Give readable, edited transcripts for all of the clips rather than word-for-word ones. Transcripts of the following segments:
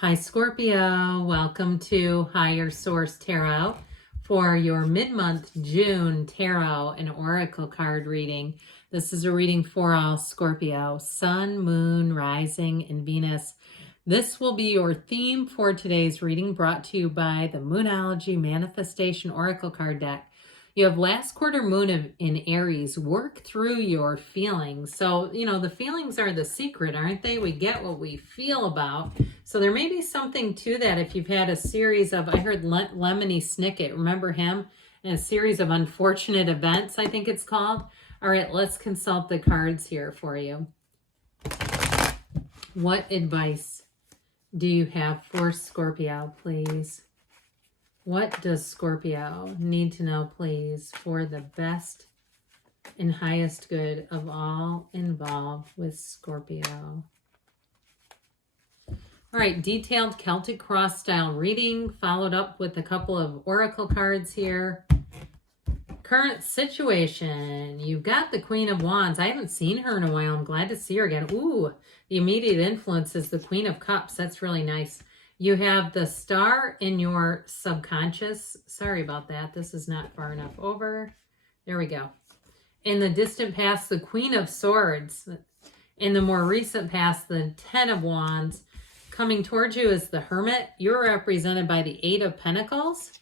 Hi Scorpio, welcome to Higher Source Tarot for your mid-month June tarot and oracle card reading. This is a reading for all Scorpio, Sun, Moon, Rising, and Venus. This will be your theme for today's reading, brought to you by the Moonology Manifestation Oracle card deck. You have last quarter moon in Aries. Work through your feelings. So, the feelings are the secret, aren't they? We get what we feel about. So there may be something to that if you've had a series of, I heard Lemony Snicket, remember him? And a series of unfortunate events, I think it's called. All right, let's consult the cards here for you. What advice do you have for Scorpio, please? What does Scorpio need to know, please, for the best and highest good of all involved with Scorpio? All right, detailed Celtic cross style reading, followed up with a couple of oracle cards here. Current situation. You've got the Queen of Wands. I haven't seen her in a while. I'm glad to see her again. Ooh, the immediate influence is the Queen of Cups. That's really nice. You have the Star in your subconscious. Sorry about that. This is not far enough over. There we go. In the distant past, the Queen of Swords. In the more recent past, the Ten of Wands. Coming towards you is the Hermit. You're represented by the Eight of Pentacles.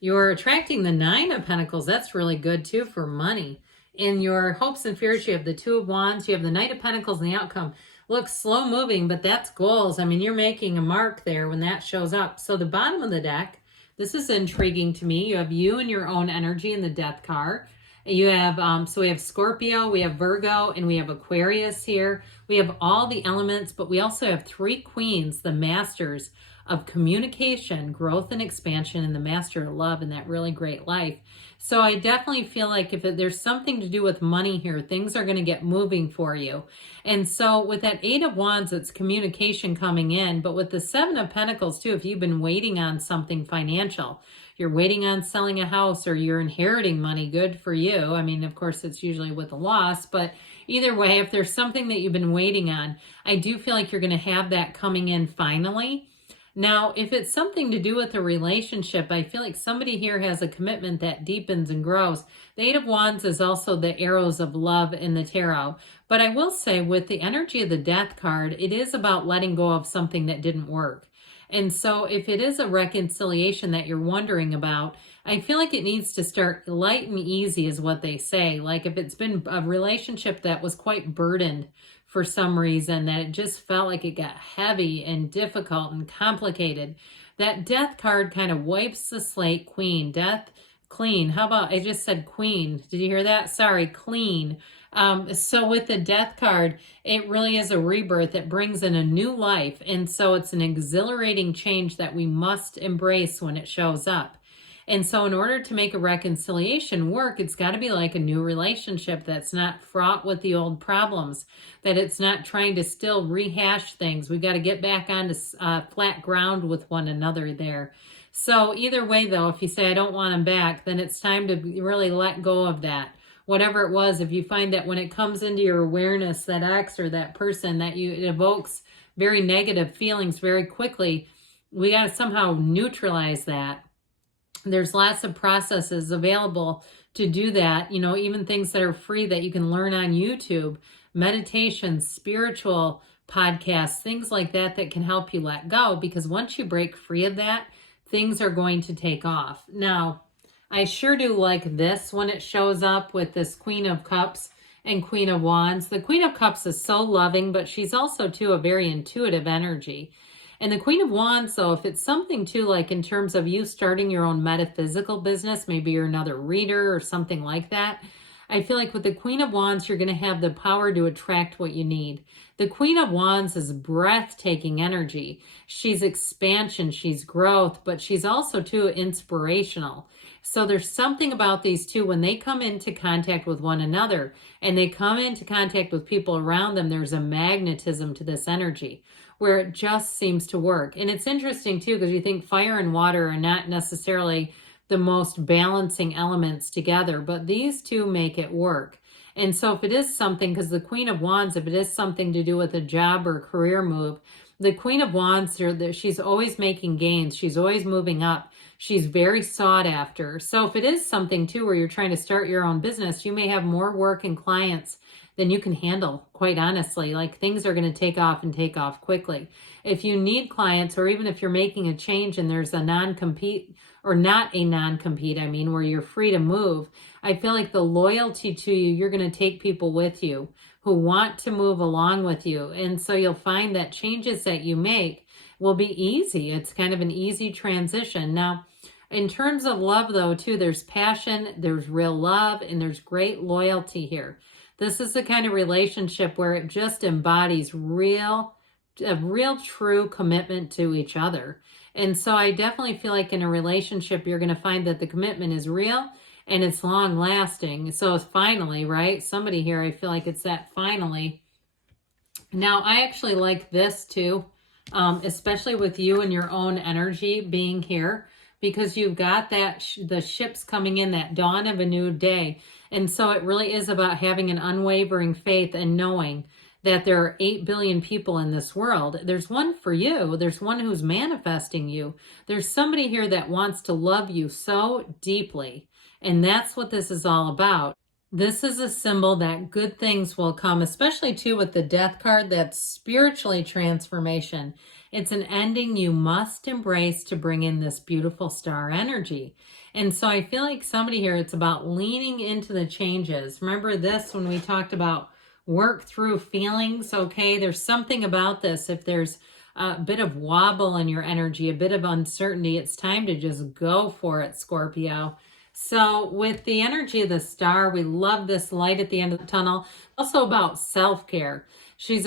You're attracting the Nine of Pentacles. That's really good too for money. In your hopes and fears, you have the Two of Wands. You have the Knight of Pentacles and the outcome. Looks slow moving, but that's goals. I mean, you're making a mark there when that shows up. So the bottom of the deck, this is intriguing to me. You have you and your own energy in the Death card. You have, so we have Scorpio, we have Virgo, and we have Aquarius here. We have all the elements, but we also have three queens, the masters of communication, growth and expansion, and the master of love in that really great life. So I definitely feel like if there's something to do with money here, things are going to get moving for you. And so with that Eight of Wands, it's communication coming in. But with the Seven of Pentacles too, if you've been waiting on something financial, you're waiting on selling a house or you're inheriting money, good for you. I mean, of course, it's usually with a loss, but either way, if there's something that you've been waiting on, I do feel like you're going to have that coming in finally. Now, if it's something to do with a relationship, I feel like somebody here has a commitment that deepens and grows. The Eight of Wands is also the arrows of love in the tarot. But I will say with the energy of the Death card, it is about letting go of something that didn't work. And so if it is a reconciliation that you're wondering about, I feel like it needs to start light and easy is what they say. Like if it's been a relationship that was quite burdened for some reason, that it just felt like it got heavy and difficult and complicated, that Death card kind of wipes the slate. Queen, Death, clean. How about, I just said queen. Did you hear that? Sorry, clean. So with the Death card, it really is a rebirth. It brings in a new life. And so it's an exhilarating change that we must embrace when it shows up. And so in order to make a reconciliation work, it's got to be like a new relationship that's not fraught with the old problems, that it's not trying to still rehash things. We got to get back onto flat ground with one another there. So either way, though, if you say, I don't want them back, then it's time to really let go of that. Whatever it was, if you find that when it comes into your awareness, that ex or that person, that it evokes very negative feelings very quickly, we got to somehow neutralize that. There's lots of processes available to do that, even things that are free that you can learn on YouTube, meditation, spiritual podcasts, things like that can help you let go, because once you break free of that, things are going to take off. Now, I sure do like this when it shows up with this Queen of Cups and Queen of Wands. The Queen of Cups is so loving, but she's also, too, a very intuitive energy. And the Queen of Wands, so if it's something too, like in terms of you starting your own metaphysical business, maybe you're another reader or something like that, I feel like with the Queen of Wands, you're going to have the power to attract what you need. The Queen of Wands is breathtaking energy. She's expansion, she's growth, but she's also too inspirational. So there's something about these two, when they come into contact with one another and they come into contact with people around them, there's a magnetism to this energy where it just seems to work. And it's interesting too, because you think fire and water are not necessarily the most balancing elements together, but these two make it work. And so if it is something, because the Queen of Wands, if it is something to do with a job or career move, The Queen of Wands, she's always making gains. She's always moving up. She's very sought after. So if it is something too where you're trying to start your own business, you may have more work and clients than you can handle, quite honestly. Like, things are going to take off and take off quickly. If you need clients, or even if you're making a change and there's a non-compete, or not a non-compete, I mean, where you're free to move, I feel like the loyalty to you, you're going to take people with you who want to move along with you. And so you'll find that changes that you make will be easy. It's kind of an easy transition. Now, in terms of love though, too, there's passion, there's real love, and there's great loyalty here. This is the kind of relationship where it just embodies a real true commitment to each other. And so I definitely feel like in a relationship, you're going to find that the commitment is real and it's long lasting. So finally, right? Somebody here, I feel like it's that finally. Now, I actually like this too, especially with you and your own energy being here, because you've got that the ships coming in, that dawn of a new day. And so it really is about having an unwavering faith and knowing that there are 8 billion people in this world. There's one for you. There's one who's manifesting you. There's somebody here that wants to love you so deeply. And that's what this is all about. This is a symbol that good things will come, especially too with the Death card. That's spiritually transformation. It's an ending you must embrace to bring in this beautiful star energy. And so I feel like somebody here, it's about leaning into the changes. Remember this when we talked about work through feelings, okay? There's something about this. If there's a bit of wobble in your energy, a bit of uncertainty, it's time to just go for it, Scorpio. So with the energy of the star, we love this light at the end of the tunnel. Also about self-care. She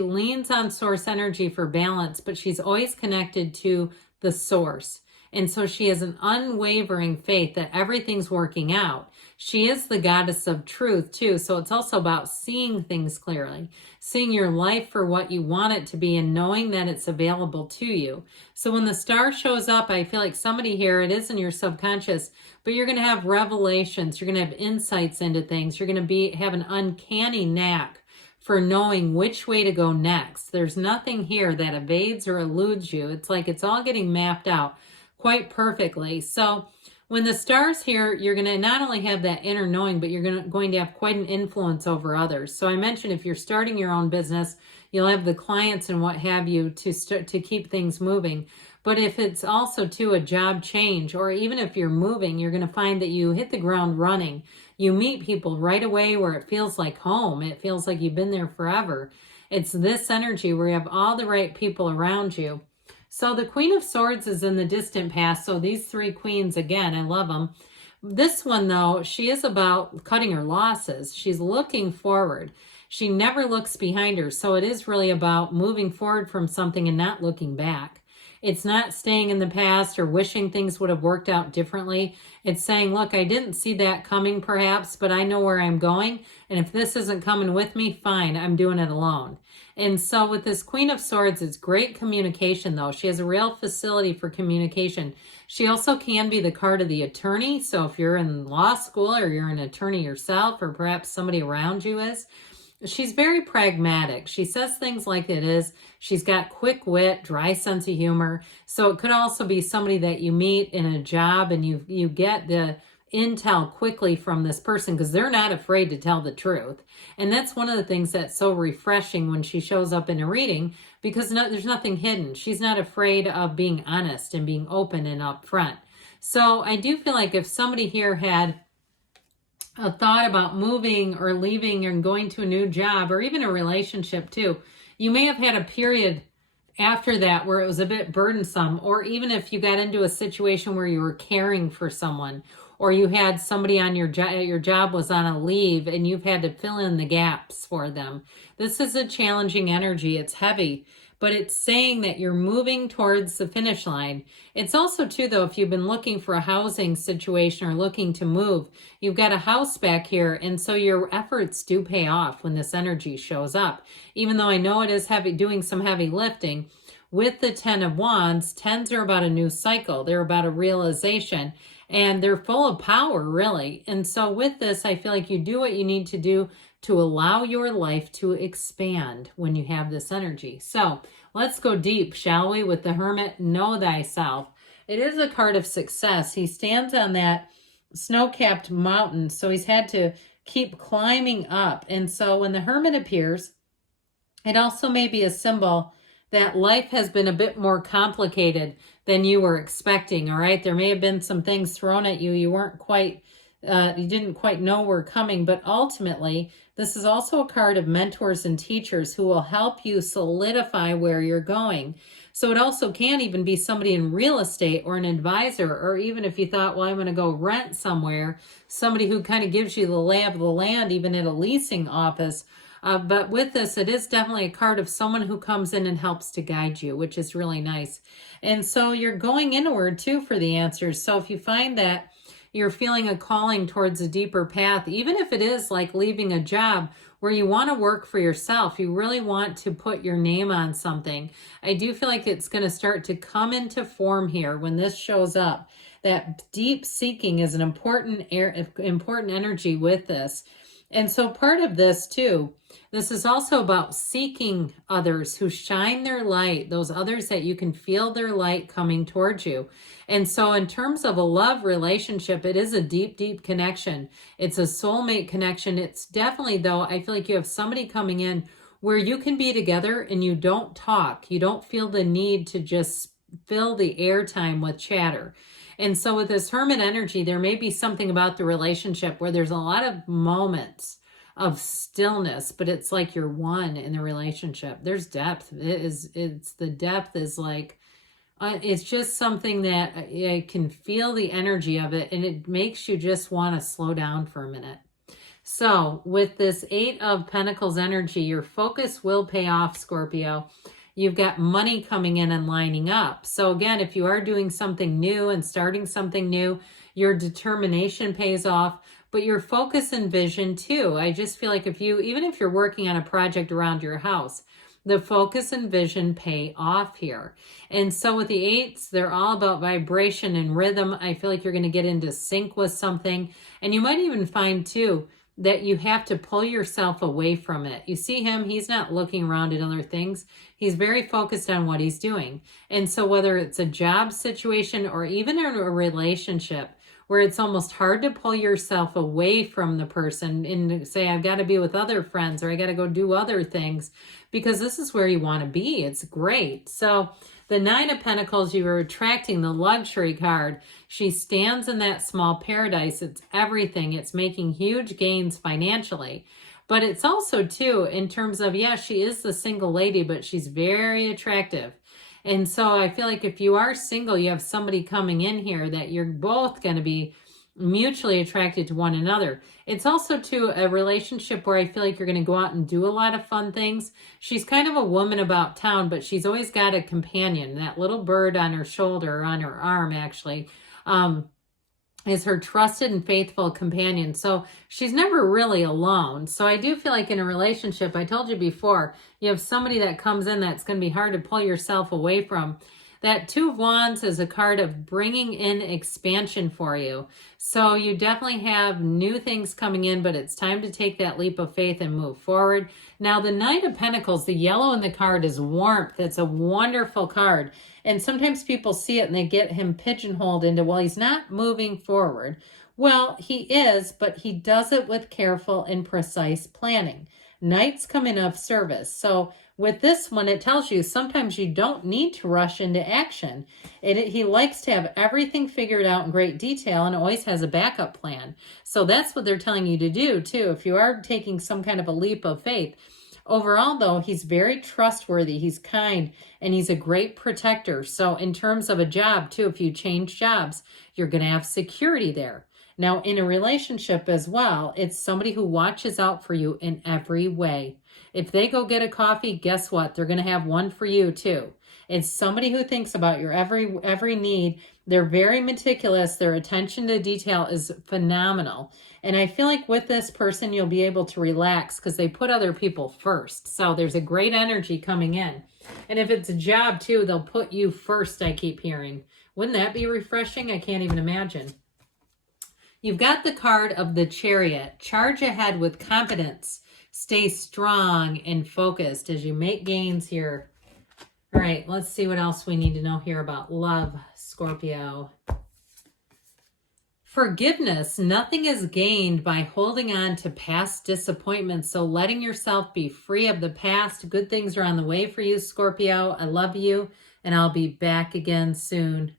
leans on source energy for balance, but she's always connected to the source. And so she has an unwavering faith that everything's working out. She is the goddess of truth too. So it's also about seeing things clearly, seeing your life for what you want it to be and knowing that it's available to you. So when the star shows up, I feel like somebody here, it is in your subconscious, but you're going to have revelations. You're going to have insights into things. You're going to have an uncanny knack for knowing which way to go next. There's nothing here that evades or eludes you. It's like it's all getting mapped out quite perfectly. So when the star's here, you're going to not only have that inner knowing, but you're going to have quite an influence over others. So I mentioned if you're starting your own business, you'll have the clients and what have you to keep things moving. But if it's also to a job change, or even if you're moving, you're going to find that you hit the ground running. You meet people right away where it feels like home. It feels like you've been there forever. It's this energy where you have all the right people around you. So the Queen of Swords is in the distant past. So these three queens, again, I love them. This one, though, she is about cutting her losses. She's looking forward. She never looks behind her. So it is really about moving forward from something and not looking back. It's not staying in the past or wishing things would have worked out differently. It's saying, look, I didn't see that coming perhaps, but I know where I'm going. And if this isn't coming with me, fine, I'm doing it alone. And so with this Queen of Swords, it's great communication, though. She has a real facility for communication. She also can be the card of the attorney. So if you're in law school or you're an attorney yourself, or perhaps somebody around you is, she's very pragmatic. She says things like it is. She's got quick wit, dry sense of humor. So it could also be somebody that you meet in a job and you get the intel quickly from this person because they're not afraid to tell the truth. And that's one of the things that's so refreshing when she shows up in a reading, because there's nothing hidden. She's not afraid of being honest and being open and upfront. So I do feel like if somebody here had a thought about moving or leaving and going to a new job, or even a relationship too, you may have had a period after that where it was a bit burdensome, or even if you got into a situation where you were caring for someone, or you had somebody on your job was on a leave and you've had to fill in the gaps for them. This is a challenging energy. It's heavy, but it's saying that you're moving towards the finish line. It's also too, though, if you've been looking for a housing situation or looking to move, you've got a house back here. And so your efforts do pay off when this energy shows up. Even though I know it is heavy, doing some heavy lifting, with the 10 of Wands, 10s are about a new cycle. They're about a realization, and they're full of power, really. And so with this, I feel like you do what you need to do to allow your life to expand when you have this energy. So let's go deep, shall we? With the Hermit, know thyself. It is a card of success. He stands on that snow-capped mountain, so he's had to keep climbing up. And so when the Hermit appears, it also may be a symbol that life has been a bit more complicated than you were expecting, all right? There may have been some things thrown at you you didn't quite know were coming, but ultimately, this is also a card of mentors and teachers who will help you solidify where you're going. So it also can even be somebody in real estate or an advisor, or even if you thought, well, I'm going to go rent somewhere, somebody who kind of gives you the lay of the land, even at a leasing office. But with this, it is definitely a card of someone who comes in and helps to guide you, which is really nice. And so you're going inward too for the answers. So if you find that you're feeling a calling towards a deeper path, even if it is like leaving a job where you want to work for yourself, you really want to put your name on something, I do feel like it's going to start to come into form here when this shows up. That deep seeking is an important energy with this. And so part of this too, this is also about seeking others who shine their light, those others that you can feel their light coming towards you. And so in terms of a love relationship, it is a deep, deep connection. It's a soulmate connection. It's definitely, though, I feel like you have somebody coming in where you can be together and you don't talk. You don't feel the need to just fill the airtime with chatter. And so with this Hermit energy, there may be something about the relationship where there's a lot of moments of stillness, but it's like you're one in the relationship. There's depth. The depth is like, it's just something that I can feel the energy of it, and it makes you just want to slow down for a minute. So with this 8 of Pentacles energy, your focus will pay off, Scorpio. You've got money coming in and lining up. So again, if you are doing something new and starting something new, your determination pays off, but your focus and vision too. I just feel like even if you're working on a project around your house, the focus and vision pay off here. And so with the 8s, they're all about vibration and rhythm. I feel like you're going to get into sync with something. And you might even find too, that you have to pull yourself away from it. You see him, he's not looking around at other things. He's very focused on what he's doing. And so whether it's a job situation or even in a relationship where it's almost hard to pull yourself away from the person and say, I've got to be with other friends or I got to go do other things, because this is where you want to be. It's great. So the 9 of Pentacles, you are attracting the luxury card. She stands in that small paradise. It's everything. It's making huge gains financially. But it's also, too, in terms of, yeah, she is the single lady, but she's very attractive. And so I feel like if you are single, you have somebody coming in here that you're both going to be mutually attracted to one another. It's also to a relationship where I feel like you're going to go out and do a lot of fun things. She's kind of a woman about town, but she's always got a companion. That little bird on her shoulder, or on her arm actually, is her trusted and faithful companion. So she's never really alone. So I do feel like in a relationship, I told you before, you have somebody that comes in that's going to be hard to pull yourself away from. That 2 of Wands is a card of bringing in expansion for you. So you definitely have new things coming in, but it's time to take that leap of faith and move forward. Now, the 9 of Pentacles, the yellow in the card is warmth. It's a wonderful card. And sometimes people see it and they get him pigeonholed into, well, he's not moving forward. Well, he is, but he does it with careful and precise planning. Knights come in of service. So with this one, it tells you sometimes you don't need to rush into action. He likes to have everything figured out in great detail and always has a backup plan. So that's what they're telling you to do too. If you are taking some kind of a leap of faith. Overall, though, he's very trustworthy. He's kind and he's a great protector. So in terms of a job too, if you change jobs, you're going to have security there. Now, in a relationship as well, it's somebody who watches out for you in every way. If they go get a coffee, guess what? They're going to have one for you too. It's somebody who thinks about your every need. They're very meticulous. Their attention to detail is phenomenal. And I feel like with this person, you'll be able to relax because they put other people first. So there's a great energy coming in. And if it's a job too, they'll put you first, I keep hearing. Wouldn't that be refreshing? I can't even imagine. You've got the card of the Chariot. Charge ahead with confidence. Stay strong and focused as you make gains here. All right, let's see what else we need to know here about love, Scorpio. Forgiveness. Nothing is gained by holding on to past disappointments. So letting yourself be free of the past. Good things are on the way for you, Scorpio. I love you, and I'll be back again soon.